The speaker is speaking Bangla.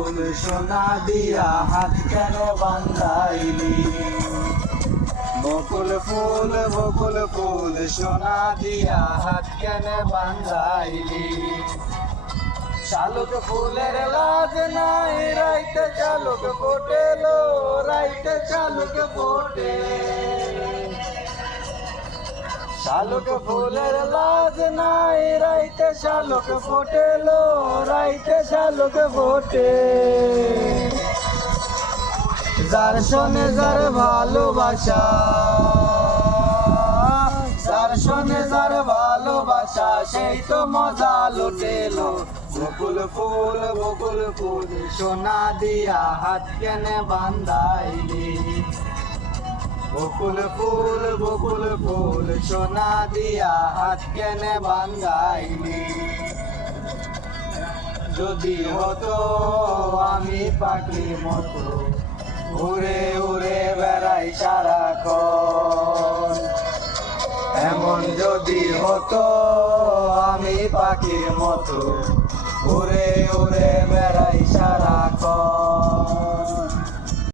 ফুল সোনা দিয়া হাত কেন বান্ধাইলি? বকুল ফুল সোনা দিয়া হাত কেন বান্ধাইলি? শালুক ফুলের লাজ নাই, রাইতে শালুক ফোটেলো, রাইতে শালুক ফোটে। শালুক ফুলের লাজ নাই, রাইতে শালুক ফোটেলো, রাইতে শালুক ফোটে। যার শোনে যার ভালোবাসা, যার শোনে যার ভালোবাসা, সেই তো মজা লুটেলো। বকুল ফুল সোনা দিয়া হাত কেনে বান্ধাইলি? বকুল ফুল সোনা দিয়া হাত কেনে বান্ধাইলি? যদি হতো আমি পাখির মতো, উড়ে উড়ে বেড়াই সারাক্ষণ। এমন যদি হতো আমি পাখির মতো, উড়ে উড়ে